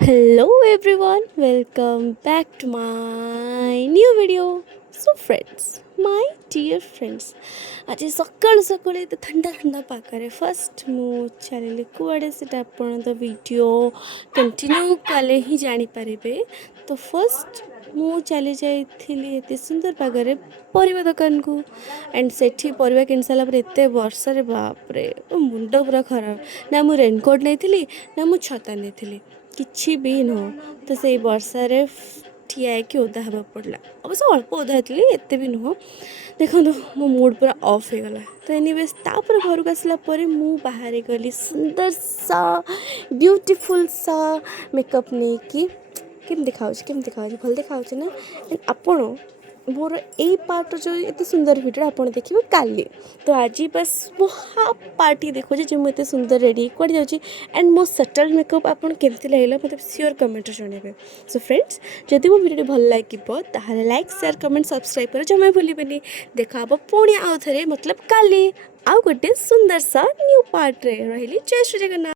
Hello everyone, welcome back to my new video. So friends, my dear friends, आज सकाळु सकाळु एते ठंडा ठंडा पाखरे फर्स्ट मु चलिली कुआडे सेटा आपण तो वीडियो कंटिन्यू कले ही जानी पारिबे. तो फर्स्ट मु चली जाइथिली एते सुंदर पागरे परिवा दुकान को एंड सेठी परिवा किन साला पर एते वर्षा रे बाप रे मुंड पूरा खराब ना मु रेनकोट नहीं ना मु छता नहीं किसी भी नुह तो से वर्षार ठिया होकि ओदा हाँ पड़ा अवश्य अल्प ओदा थी एत भी नुह देखो मो मूड पूरा ऑफ हो गला. तो एनीवेज तापर घर को आसला मु बाहर गली सुंदर सा ब्यूटीफुल सा मेकअप नहीं कि केम देखा भल देखा ना. एंड आपण मोर यही पार्ट जो एत सुंदर भिडियो आप देखिए काली. तो आज बस मो हाफ पार्टी देखो जो मुझे सुंदर रेडी कौन जाऊँगी एंड मो सटल मेकअप आपन केमती लगे मतलब सियोर कमेंट जनइबे. सो फ्रेंड्स जदि मो भिडियो भल लगे लाइक शेयर कमेंट सब्सक्राइब कर जमा भूलें. देखा पुणी आउ थे मतलब काली आउ गोटे सुंदर सा न्यू पार्ट रे रही. जय श्री जगन्नाथ.